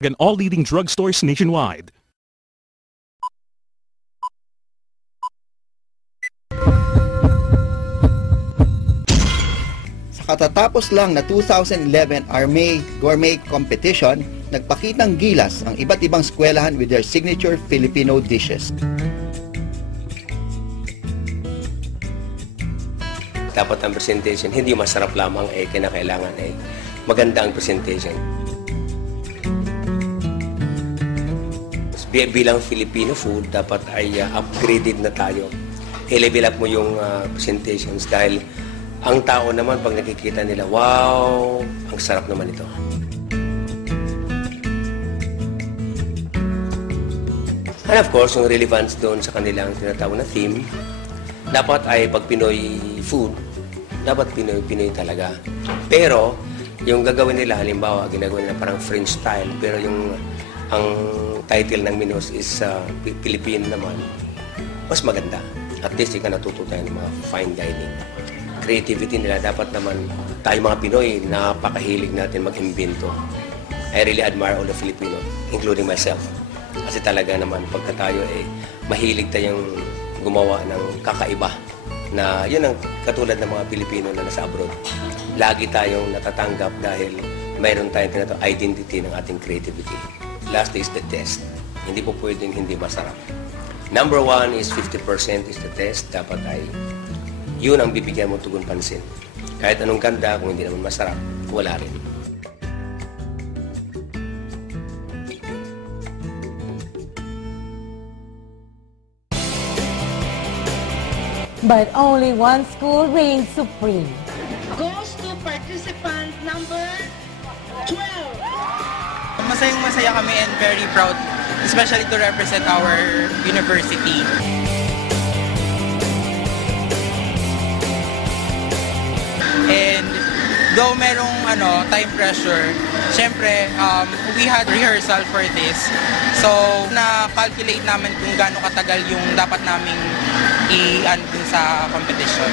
and all leading drugstores nationwide. Sa katatapos lang na 2011 Army Gourmet Competition, nagpakitang gilas ang iba't ibang eskwelahan with their signature Filipino dishes. Dapat ang presentation, hindi masarap lamang kinakailangan maganda ang presentation. Bilang Filipino food, dapat ay upgraded na tayo. I-level up mo yung presentations dahil ang tao naman pag nakikita nila, wow, ang sarap naman ito. And of course, yung relevance doon sa kanilang tinatawag na theme, dapat ay pag Pinoy food, dapat Pinoy talaga. Pero, yung gagawin nila, halimbawa, ginagawa nila parang French style, pero ang title ng menu is Filipino naman, mas maganda. At least, ika natuto tayo ng mga fine dining. Creativity nila, dapat naman tayo mga Pinoy, napakahilig natin mag-imbento. I really admire all the Filipino, including myself. Kasi talaga naman, pagka tayo mahilig tayong gumawa ng kakaiba, na yun ang katulad ng mga Pilipino na nasa abroad. Lagi tayong natatanggap dahil mayroon tayong tinatawag identity ng ating creativity. Last is the test. Hindi po pwedeng hindi masarap. Number 1 is 50% is the test. Dapat ay yun ang bibigyan mo tugon pansin. Kahit anong ganda, kung hindi naman masarap, wala rin. But only one school reigns supreme. Goes to participant number 12. Masayang-masaya kami and very proud, especially to represent our university. And though merong time pressure, syempre we had rehearsal for this. So na-calculate namin kung gaano katagal yung dapat naming i-andun sa competition.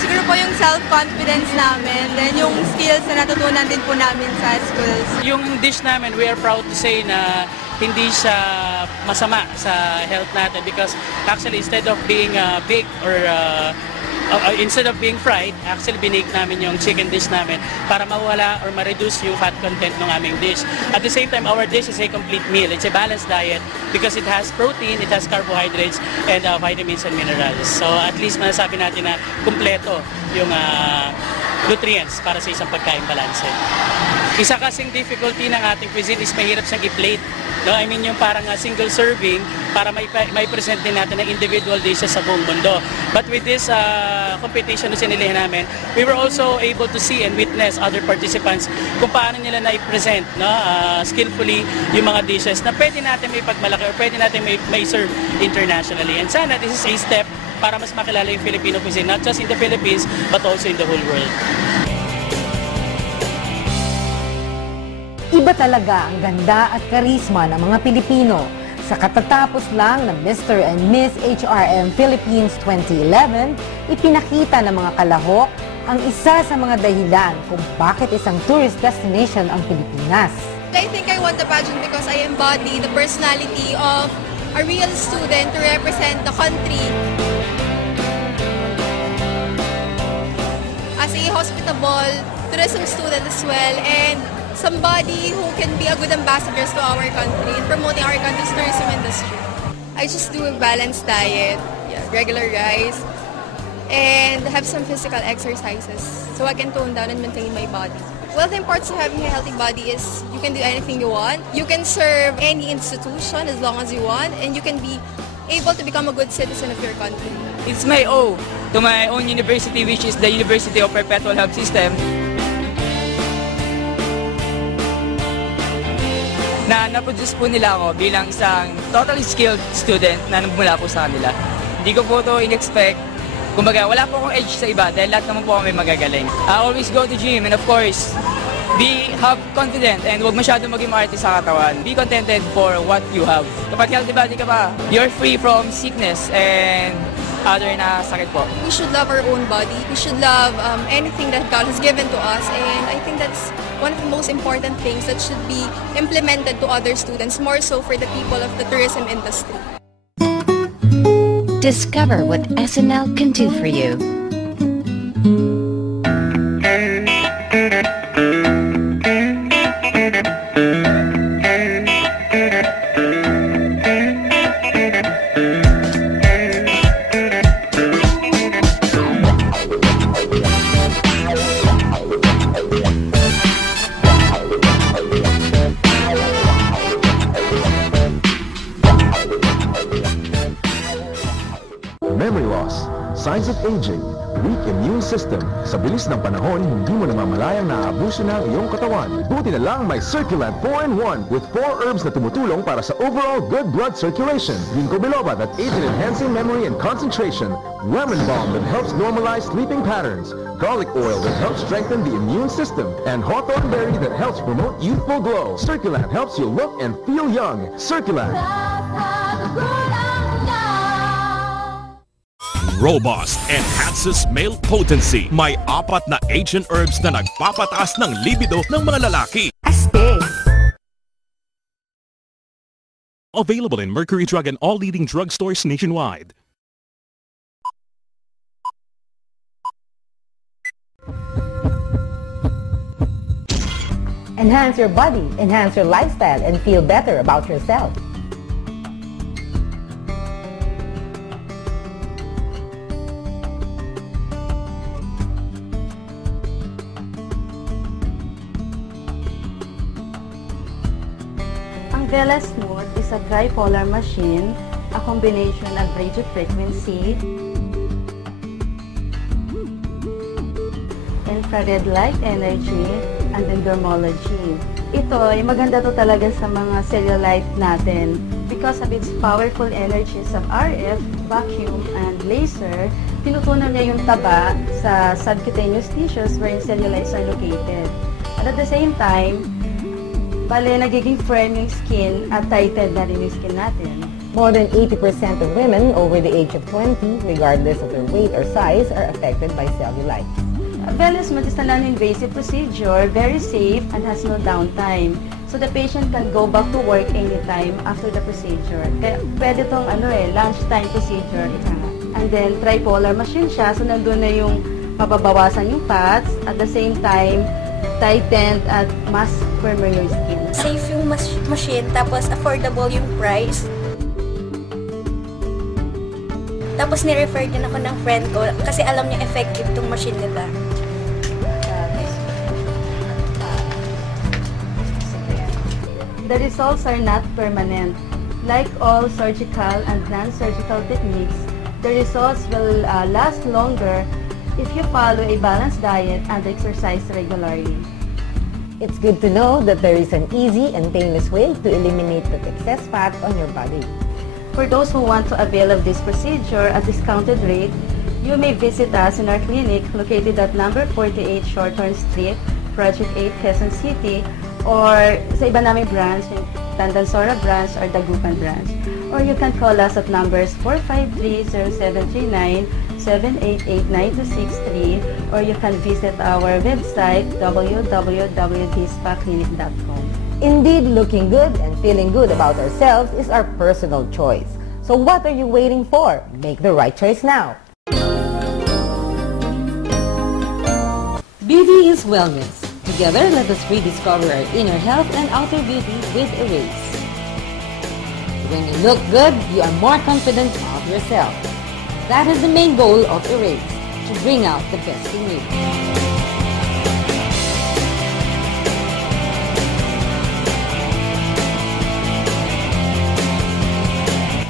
Siguro po yung self-confidence namin, then yung skills na natutunan din po namin sa schools. Yung dish namin, we are proud to say na hindi siya masama sa health natin because actually instead of being big or instead of being fried, actually binake namin yung chicken dish namin para mawala or ma-reduce yung fat content ng aming dish. At the same time, our dish is a complete meal. It's a balanced diet because it has protein, it has carbohydrates, and vitamins and minerals. So at least masasabi natin na kumpleto yung nutrients para sa isang pagkain balanse. Isa kasing difficulty ng ating cuisine is mahirap siyang i-plate. No, I mean yung parang single serving para may present din natin ng individual dishes sa buong mundo. But with this competition na sinilihan namin, we were also able to see and witness other participants kung paano nila na-present skillfully yung mga dishes na pwede natin may pagmalaki or pwede natin may serve internationally. And sana this is a step para mas makilala yung Filipino cuisine, not just in the Philippines, but also in the whole world. Iba talaga ang ganda at karisma ng mga Pilipino. Sa katatapos lang ng Mr. and Miss HRM Philippines 2011, ipinakita ng mga kalahok ang isa sa mga dahilan kung bakit isang tourist destination ang Pilipinas. I think I won the pageant because I embody the personality of a real student to represent the country. As a hospitable tourism student as well, and somebody who can be a good ambassador to our country in promoting our country's tourism industry. I just do a balanced diet, regular rice, and have some physical exercises so I can tone down and maintain my body. Well, the importance of having a healthy body is you can do anything you want. You can serve any institution as long as you want, and you can be able to become a good citizen of your country. It's my own to my own university, which is the University of Perpetual Health System. Na-produce po nila ako bilang isang totally skilled student na nagmula po sa kanila. Hindi ko po ito in-expect. Kumbaga, wala po akong edge sa iba dahil lahat naman po kami magagaling. I always go to gym and of course, have confident and huwag masyado maging maarte sa katawan. Be contented for what you have. Kapag healthy body ka pa, you're free from sickness and other na sakit po. We should love our own body. We should love anything that God has given to us, and I think that's one of the most important things that should be implemented to other students, more so for the people of the tourism industry. Discover what SNL can do for you. Memory loss, signs of aging, weak immune system. Sa bilis ng panahon, hindi mo namamalayang naaabuso na ang iyong katawan. Buti na lang may Circulant 4-in-1 with 4 herbs na tumutulong para sa overall good blood circulation. Ginkgo biloba that aids in enhancing memory and concentration. Lemon balm that helps normalize sleeping patterns. Garlic oil that helps strengthen the immune system. And hawthorn berry that helps promote youthful glow. Circulant helps you look and feel young. Circulant. Robust enhances male potency. May 4 na ancient herbs na nagpapataas ng libido ng mga lalaki. Astig! Available in Mercury Drug and all leading drugstores nationwide. Enhance your body, enhance your lifestyle, and feel better about yourself. Ang Vela Smooth is a tripolar machine, a combination of radio frequency, infrared light energy, and dermology. Ito ay maganda to talaga sa mga cellulite natin because of its powerful energies of RF, vacuum, and laser. Tinutunan niya yung taba sa subcutaneous tissues wherein cellulites are located. And at the same time, nagiging firm yung skin at tightened na rin yung skin natin. More than 80% of women over the age of 20, regardless of their weight or size, are affected by cellulite. Vela Smooth is a non-invasive procedure, very safe, and has no downtime. So the patient can go back to work anytime after the procedure. Kaya pwede itong lunchtime procedure. And then tripolar machine siya, so nandun na yung mababawasan yung fats, at the same time, tightened at mas firmer your skin. Safe yung machine, tapos affordable yung price. Tapos ni-refer din ako ng friend ko kasi alam niya effective tong machine nila. The results are not permanent. Like all surgical and non-surgical techniques, the results will last longer if you follow a balanced diet and exercise regularly. It's good to know that there is an easy and painless way to eliminate the excess fat on your body. For those who want to avail of this procedure at discounted rate, you may visit us in our clinic located at number 48 Shorthorn Street, Project 8, Quezon City, or sa iba naming branch, yung Tandansora branch or Dagupan branch. Or you can call us at numbers 453-0739, 788-9263, or you can visit our website www.dspaclinic.com. Indeed, looking good and feeling good about ourselves is our personal choice. So what are you waiting for? Make the right choice now. Beauty is wellness. Together, let us rediscover our inner health and outer beauty with Erase. When you look good, you are more confident of yourself. That is the main goal of Erase, to bring out the best in you.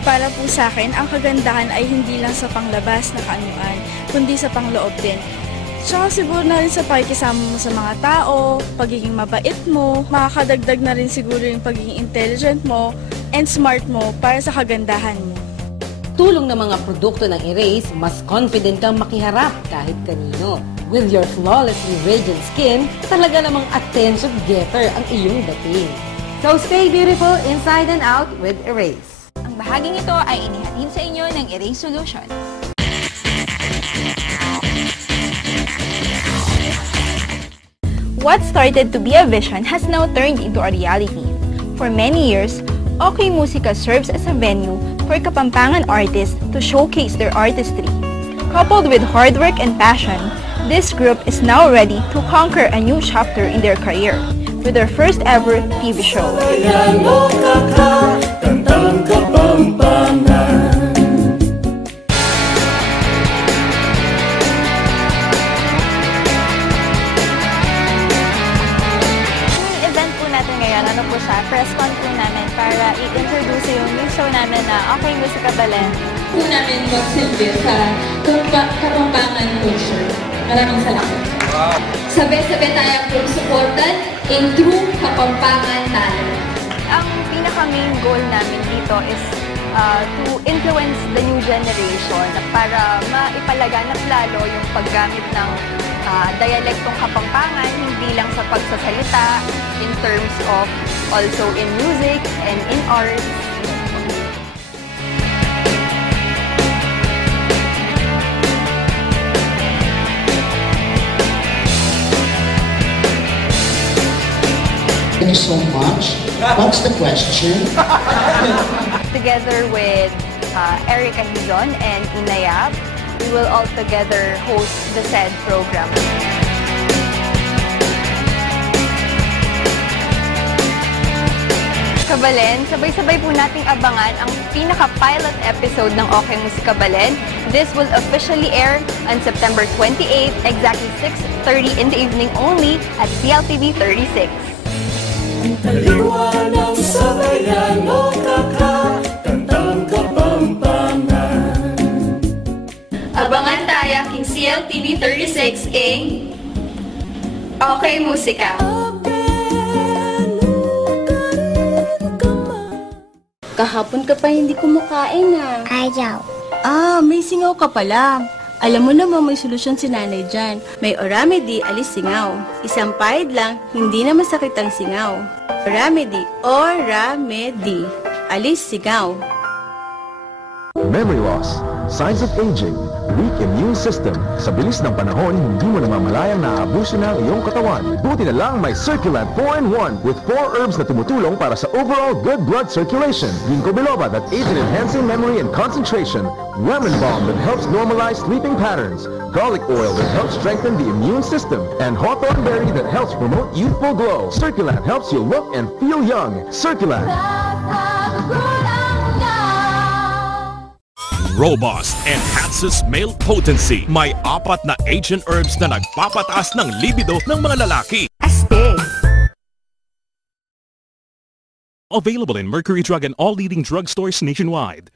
Para po sa akin, ang kagandahan ay hindi lang sa panglabas na kaanyuan, kundi sa pangloob din. Tsaka siguro na rin sa pakikisama mo sa mga tao, pagiging mabait mo, makakadagdag na rin siguro yung pagiging intelligent mo and smart mo para sa kagandahan mo. Tulong ng mga produkto ng Erase, mas confident kang makiharap kahit kanino. With your flawlessly radiant skin, talaga namang attention getter ang iyong dating. So stay beautiful inside and out with Erase. Ang bahaging ito ay inihatid sa inyo ng Erase Solutions. What started to be a vision has now turned into a reality. For many years, OK Musica serves as a venue for Kapampangan artists to showcase their artistry. Coupled with hard work and passion, this group is now ready to conquer a new chapter in their career with their first ever TV show. Press con po namin para i-introduce yung new show namin na OK Musica Balen. Po namin magsilbi sa Kapampangan culture. Maraming salamat. Wow. Sabi-sabi tayong pag-supportan in true Kapampangan talent. Ang pinaka-main goal namin dito is to influence the new generation para maipalaganap lalo yung paggamit ng dialektong Kapampangan, hindi lang sa pagsasalita, in terms of also in music and in art. Thank you so much. What's the question? Together with Erica Hizon and Inayab, we will all together host the said program. Kabalen, sabay-sabay po nating abangan ang pinaka-pilot episode ng OK Musica Balen. This will officially air on September 28, exactly 6:30 in the evening only at CLTV 36. Taliwanag sa bayan o kakatandang Kapampangan. Abangan tayo king CLTV 36 ing OK Musica. Kahapon ka pa hindi kumakain ah. Ayaw. May singaw ka pala. Alam mo naman may solusyon si nanay dyan. May Oramedy, alis singaw. Isang pahid lang, hindi na masakit ang singaw. Oramedy, alis singaw. Memory loss, signs of aging, weak immune system. Sa bilis ng panahon, hindi mo namamalayang naaabuso na ang iyong katawan. Buti na lang may Circulant 4-in-1 with 4 herbs na tumutulong para sa overall good blood circulation. Ginkgo biloba that aids in enhancing memory and concentration. Lemon balm that helps normalize sleeping patterns. Garlic oil that helps strengthen the immune system. And hawthorn berry that helps promote youthful glow. Circulant helps you look and feel young. Circulant. Robust enhances male potency. May 4 na ancient herbs na nagpapataas ng libido ng mga lalaki. Available in Mercury Drug and all leading drugstores nationwide.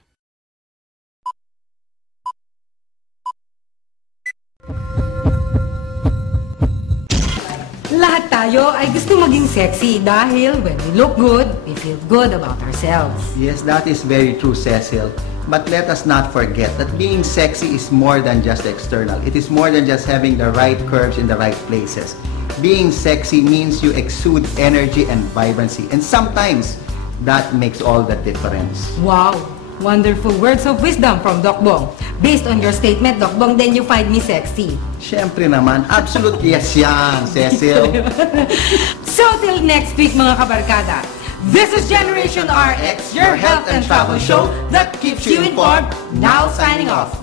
Lahat tayo ay gusto maging sexy dahil when we look good, we feel good about ourselves. Yes, that is very true, Cecil. But let us not forget that being sexy is more than just external. It is more than just having the right curves in the right places. Being sexy means you exude energy and vibrancy. And sometimes, that makes all the difference. Wow! Wonderful words of wisdom from Doc Bong. Based on your statement, Doc Bong, then you find me sexy. Siyempre naman, absolute yes yan, Cecil. So till next week mga kabarkada, this is Generation RX, your health and travel show that keeps you informed. Now signing off.